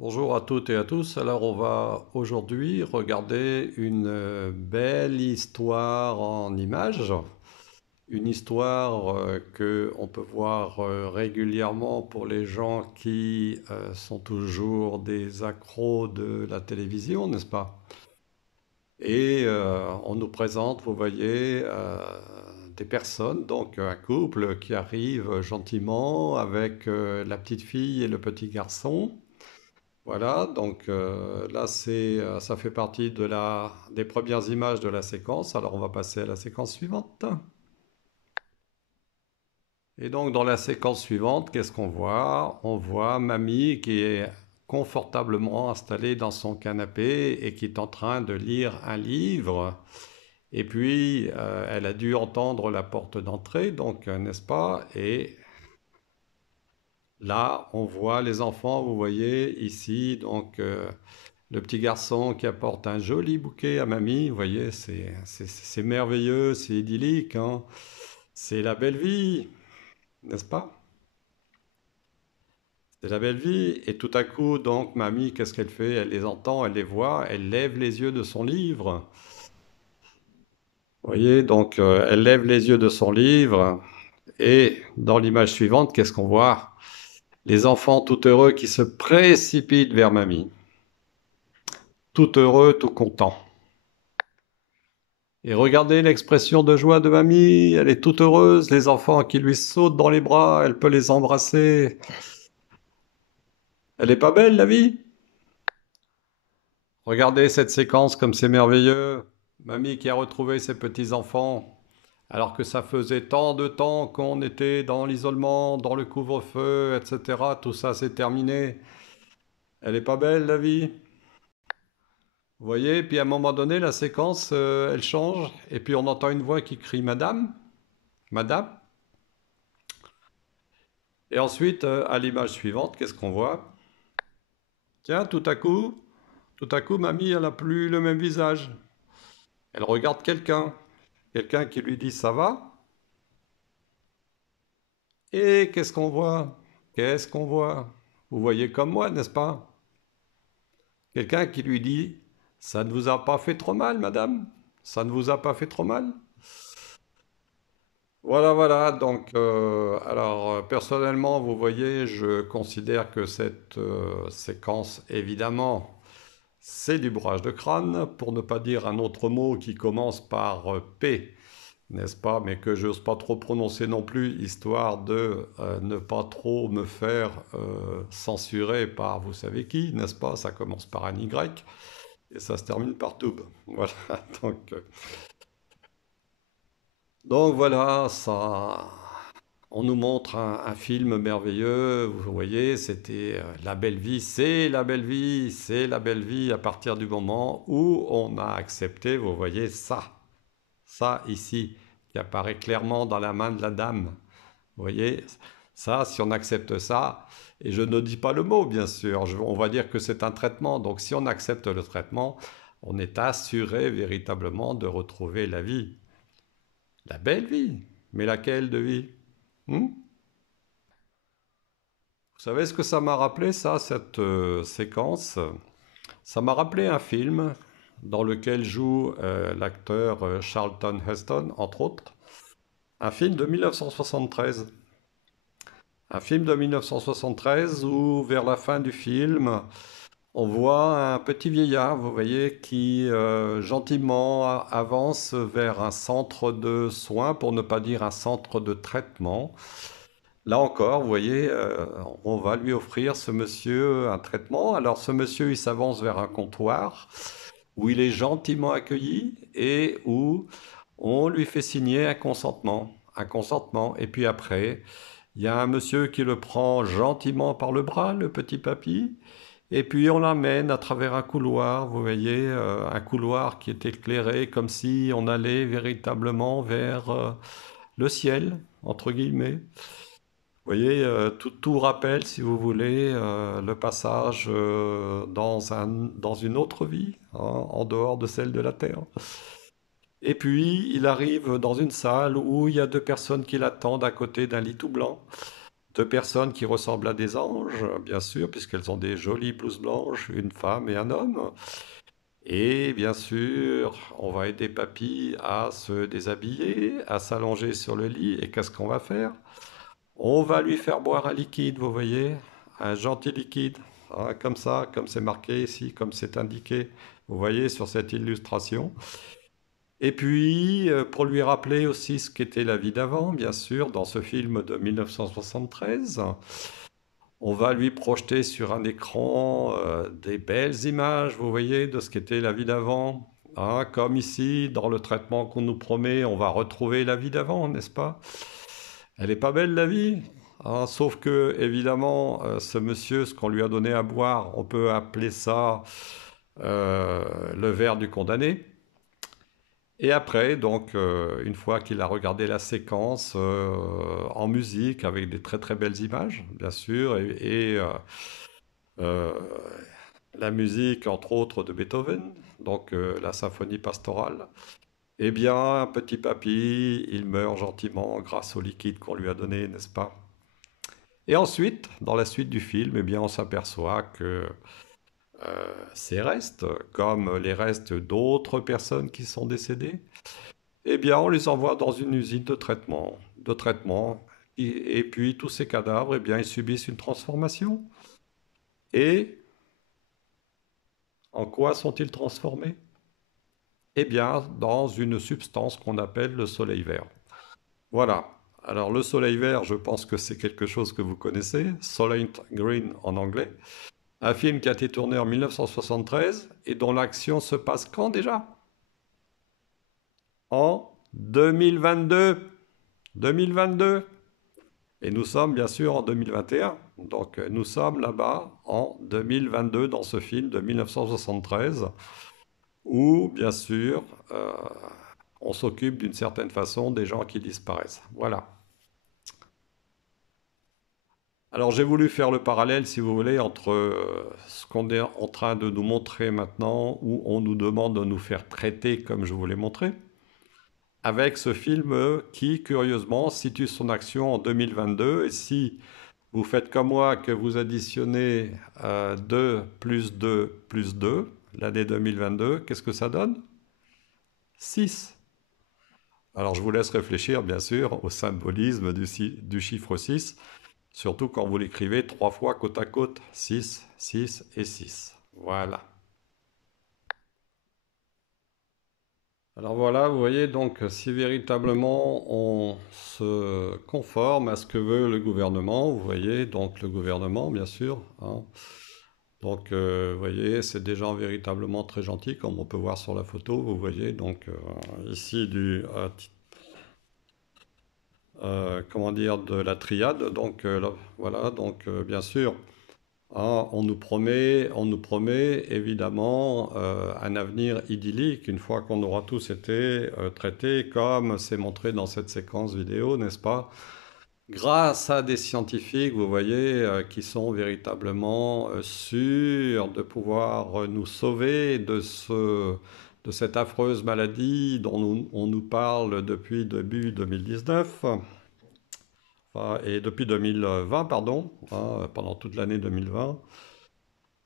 Bonjour à toutes et à tous. Alors, on va aujourd'hui regarder une belle histoire en images, une histoire que on peut voir régulièrement pour les gens qui sont toujours des accros de la télévision, n'est-ce pas? Et on nous présente, vous voyez, des personnes, donc un couple qui arrive gentiment avec la petite fille et le petit garçon. Voilà, donc là ça fait partie des premières images de la séquence. Alors on va passer à la séquence suivante. Et donc dans la séquence suivante, qu'est-ce qu'on voit? On voit mamie qui est confortablement installée dans son canapé et qui est en train de lire un livre. Et puis elle a dû entendre la porte d'entrée, donc n'est-ce pas? Et là on voit les enfants, vous voyez ici, donc le petit garçon qui apporte un joli bouquet à mamie, vous voyez, c'est merveilleux, c'est idyllique, hein. C'est la belle vie, n'est-ce pas? C'est la belle vie. Et tout à coup, donc, mamie, qu'est-ce qu'elle fait? Elle les entend, elle les voit, elle lève les yeux de son livre. Vous voyez, donc, elle lève les yeux de son livre. Et dans l'image suivante, qu'est-ce qu'on voit? Les enfants tout heureux qui se précipitent vers mamie. Tout heureux, tout content. Et regardez l'expression de joie de mamie, elle est toute heureuse, les enfants qui lui sautent dans les bras, elle peut les embrasser. Elle est pas belle la vie? Regardez cette séquence comme c'est merveilleux. Mamie qui a retrouvé ses petits-enfants, alors que ça faisait tant de temps qu'on était dans l'isolement, dans le couvre-feu, etc. Tout ça c'est terminé. Elle est pas belle la vie? Vous voyez, puis à un moment donné, la séquence, elle change, et puis on entend une voix qui crie Madame, Madame. Et ensuite, à l'image suivante, qu'est-ce qu'on voit? Tiens, tout à coup, mamie, elle n'a plus le même visage. Elle regarde quelqu'un, quelqu'un qui lui dit ça va. Et qu'est-ce qu'on voit? Qu'est-ce qu'on voit? Vous voyez comme moi, n'est-ce pas? Quelqu'un qui lui dit ça ne vous a pas fait trop mal, madame? Ça ne vous a pas fait trop mal? Voilà, voilà. Donc, personnellement, vous voyez, je considère que cette séquence, évidemment, c'est du bourrage de crâne, pour ne pas dire un autre mot qui commence par P, n'est-ce pas, mais que j'ose pas trop prononcer non plus, histoire de ne pas trop me faire censurer par vous savez qui, n'est-ce pas? Ça commence par un Y et ça se termine par tube. Voilà, donc, euh, donc voilà, ça. On nous montre un film merveilleux, vous voyez, c'était la belle vie, c'est la belle vie, c'est la belle vie à partir du moment où on a accepté, vous voyez, ça ici, qui apparaît clairement dans la main de la dame. Vous voyez, ça, si on accepte ça, et je ne dis pas le mot, bien sûr, on va dire que c'est un traitement, donc si on accepte le traitement, on est assuré véritablement de retrouver la vie. La belle vie, mais laquelle de vie? Hmm. Vous savez ce que ça m'a rappelé, ça, cette séquence? Ça m'a rappelé un film dans lequel joue l'acteur Charlton Heston, entre autres. Un film de 1973. Un film de 1973 où, vers la fin du film, on voit un petit vieillard, vous voyez, qui gentiment avance vers un centre de soins, pour ne pas dire un centre de traitement. Là encore, vous voyez, on va lui offrir ce monsieur un traitement. Alors ce monsieur, il s'avance vers un comptoir où il est gentiment accueilli et où on lui fait signer un consentement. Un consentement. Et puis après, il y a un monsieur qui le prend gentiment par le bras, le petit papy, et puis on l'amène à travers un couloir, vous voyez, un couloir qui est éclairé comme si on allait véritablement vers le ciel, entre guillemets. Vous voyez, tout rappelle, si vous voulez, le passage dans une autre vie, hein, en dehors de celle de la Terre. Et puis, il arrive dans une salle où il y a deux personnes qui l'attendent à côté d'un lit tout blanc. Deux personnes qui ressemblent à des anges, bien sûr, puisqu'elles ont des jolies blouses blanches, une femme et un homme. Et bien sûr, on va aider papy à se déshabiller, à s'allonger sur le lit. Et qu'est-ce qu'on va faire? On va lui faire boire un liquide, vous voyez, un gentil liquide. Hein, comme ça, comme c'est marqué ici, comme c'est indiqué, vous voyez sur cette illustration. Et puis, pour lui rappeler aussi ce qu'était la vie d'avant, bien sûr, dans ce film de 1973, on va lui projeter sur un écran des belles images, vous voyez, de ce qu'était la vie d'avant. Hein, comme ici, dans le traitement qu'on nous promet, on va retrouver la vie d'avant, n'est-ce pas? Elle est pas belle la vie, hein, sauf que, évidemment, ce monsieur, ce qu'on lui a donné à boire, on peut appeler ça euh, le verre du condamné. Et après, donc, une fois qu'il a regardé la séquence en musique avec des très très belles images, bien sûr, euh, la musique entre autres de Beethoven, donc la symphonie pastorale, eh bien, petit papy, il meurt gentiment grâce au liquide qu'on lui a donné, n'est-ce pas? Et ensuite, dans la suite du film, eh bien, on s'aperçoit que ces restes, comme les restes d'autres personnes qui sont décédées, eh bien, on les envoie dans une usine de traitement, et puis tous ces cadavres, eh bien, ils subissent une transformation. Et en quoi sont-ils transformés? Eh bien, dans une substance qu'on appelle le soleil vert. Voilà. Alors, le soleil vert, je pense que c'est quelque chose que vous connaissez, Soylent Green en anglais. Un film qui a été tourné en 1973 et dont l'action se passe quand déjà? En 2022. 2022. Et nous sommes bien sûr en 2021. Donc nous sommes là-bas en 2022 dans ce film de 1973 où bien sûr on s'occupe d'une certaine façon des gens qui disparaissent. Voilà. Alors j'ai voulu faire le parallèle, si vous voulez, entre ce qu'on est en train de nous montrer maintenant, où on nous demande de nous faire traiter comme je vous l'ai montré, avec ce film qui, curieusement, situe son action en 2022. Et si vous faites comme moi que vous additionnez 2 plus 2 plus 2, l'année 2022, qu'est-ce que ça donne? 6. Alors je vous laisse réfléchir, bien sûr, au symbolisme du chiffre 6, surtout quand vous l'écrivez trois fois côte à côte. 6, 6 et 6. Voilà. Alors voilà, vous voyez, donc si véritablement on se conforme à ce que veut le gouvernement, vous voyez, donc le gouvernement, bien sûr, hein. Donc, vous voyez, c'est des gens véritablement très gentils, comme on peut voir sur la photo, vous voyez, donc ici comment dire, de la triade, donc voilà, donc bien sûr, hein, on nous promet évidemment un avenir idyllique une fois qu'on aura tous été traités comme c'est montré dans cette séquence vidéo, n'est-ce pas? Grâce à des scientifiques, vous voyez, qui sont véritablement sûrs de pouvoir nous sauver de cette affreuse maladie dont on nous parle depuis début 2019, enfin, et depuis 2020, pardon, hein, pendant toute l'année 2020.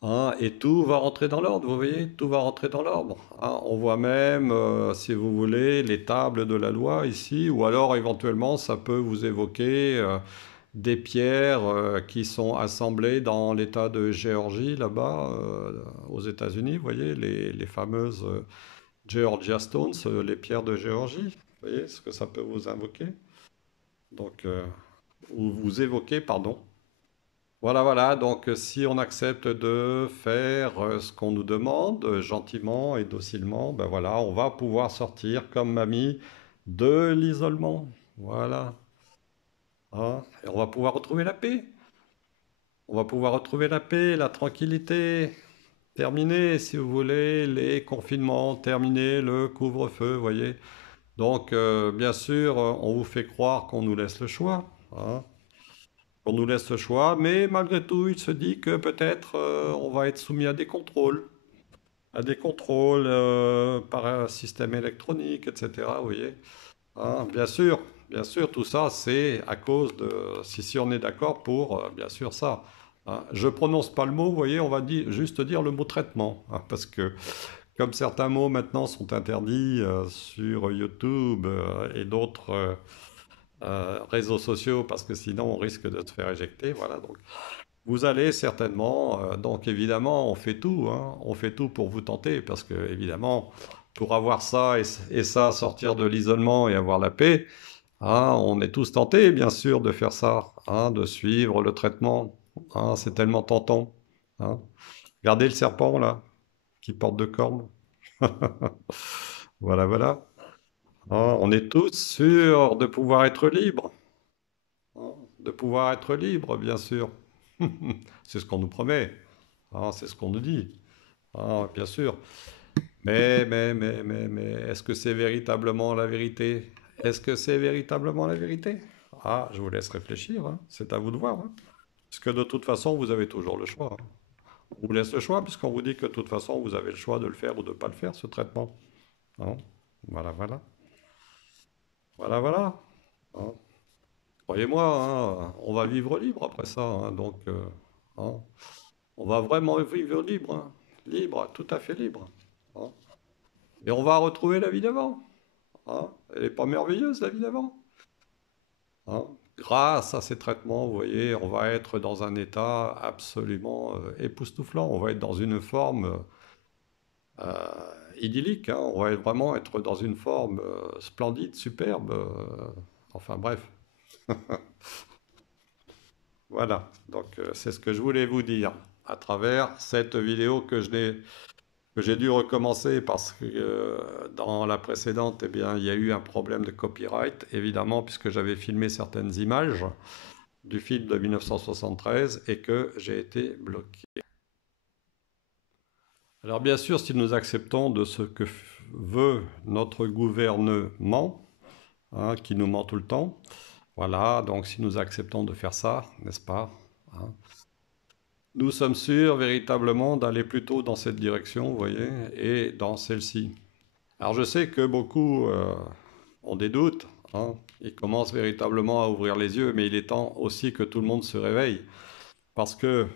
Hein, et tout va rentrer dans l'ordre, vous voyez, tout va rentrer dans l'ordre. Hein. On voit même, si vous voulez, les tables de la loi ici, ou alors éventuellement ça peut vous évoquer des pierres qui sont assemblées dans l'État de Géorgie, là-bas, aux États-Unis, vous voyez, les fameuses Georgia Stones, les pierres de Géorgie. Vous voyez ce que ça peut vous invoquer? Donc, ou vous évoquer, pardon. Voilà, voilà, donc si on accepte de faire ce qu'on nous demande, gentiment et docilement, ben voilà, on va pouvoir sortir comme mamie de l'isolement. Voilà. Hein, et on va pouvoir retrouver la paix. On va pouvoir retrouver la paix, la tranquillité. Terminer, si vous voulez, les confinements, terminer le couvre-feu, vous voyez. Donc, bien sûr, on vous fait croire qu'on nous laisse le choix. Hein. On nous laisse le choix, mais malgré tout, il se dit que peut-être on va être soumis à des contrôles par un système électronique, etc. Vous voyez. Hein, bien sûr, bien sûr, tout ça, c'est à cause de, si on est d'accord pour, bien sûr, ça. Hein. Je prononce pas le mot, vous voyez, on va juste dire le mot traitement, hein, parce que comme certains mots maintenant sont interdits sur YouTube et d'autres réseaux sociaux, parce que sinon on risque de se faire éjecter, voilà. Donc, vous allez certainement, donc évidemment, on fait tout, hein, on fait tout pour vous tenter, parce que évidemment, pour avoir ça et ça, sortir de l'isolement et avoir la paix. Ah, on est tous tentés, bien sûr, de faire ça, hein, de suivre le traitement. Ah, c'est tellement tentant. Hein. Regardez le serpent, là, qui porte deux cornes. Voilà, voilà. Ah, on est tous sûrs de pouvoir être libres. Hein, de pouvoir être libres, bien sûr. C'est ce qu'on nous promet. Ah, c'est ce qu'on nous dit. Ah, bien sûr. Mais, est-ce que c'est véritablement la vérité? Est-ce que c'est véritablement la vérité? Ah, je vous laisse réfléchir, hein. C'est à vous de voir, hein. Parce que de toute façon, vous avez toujours le choix, hein. On vous laisse le choix, puisqu'on vous dit que de toute façon, vous avez le choix de le faire ou de ne pas le faire, ce traitement. Hein. Voilà, voilà. Voilà, voilà. Hein. Croyez-moi, hein, on va vivre libre après ça, hein. Donc, hein, on va vraiment vivre libre, hein. Libre, tout à fait libre. Hein. Et on va retrouver la vie d'avant. Hein. Elle n'est pas merveilleuse, la vie d'avant. Hein. Grâce à ces traitements, vous voyez, on va être dans un état absolument époustouflant. On va être dans une forme idyllique, hein. On va vraiment être dans une forme splendide, superbe. Enfin bref, voilà. Donc c'est ce que je voulais vous dire à travers cette vidéo que j'ai dû recommencer parce que dans la précédente, eh bien, il y a eu un problème de copyright, évidemment, puisque j'avais filmé certaines images du film de 1973 et que j'ai été bloqué. Alors bien sûr, si nous acceptons de ce que veut notre gouvernement, hein, qui nous ment tout le temps, voilà, donc si nous acceptons de faire ça, n'est-ce pas, hein, nous sommes sûrs véritablement d'aller plutôt dans cette direction, vous voyez, et dans celle-ci. Alors je sais que beaucoup ont des doutes, hein, ils commencent véritablement à ouvrir les yeux, mais il est temps aussi que tout le monde se réveille. Parce que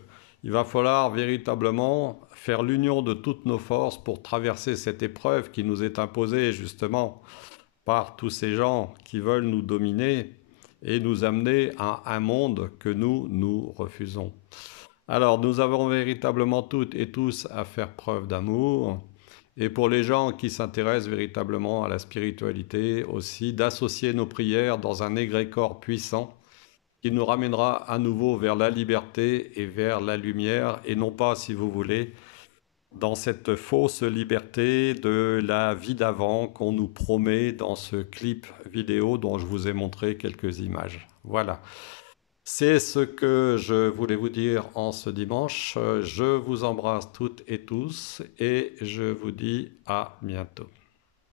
il va falloir véritablement faire l'union de toutes nos forces pour traverser cette épreuve qui nous est imposée justement par tous ces gens qui veulent nous dominer et nous amener à un monde que nous refusons. Alors nous avons véritablement toutes et tous à faire preuve d'amour et pour les gens qui s'intéressent véritablement à la spiritualité aussi d'associer nos prières dans un égrégore puissant qui nous ramènera à nouveau vers la liberté et vers la lumière, et non pas, si vous voulez, dans cette fausse liberté de la vie d'avant qu'on nous promet dans ce clip vidéo dont je vous ai montré quelques images. Voilà. C'est ce que je voulais vous dire en ce dimanche. Je vous embrasse toutes et tous et je vous dis à bientôt.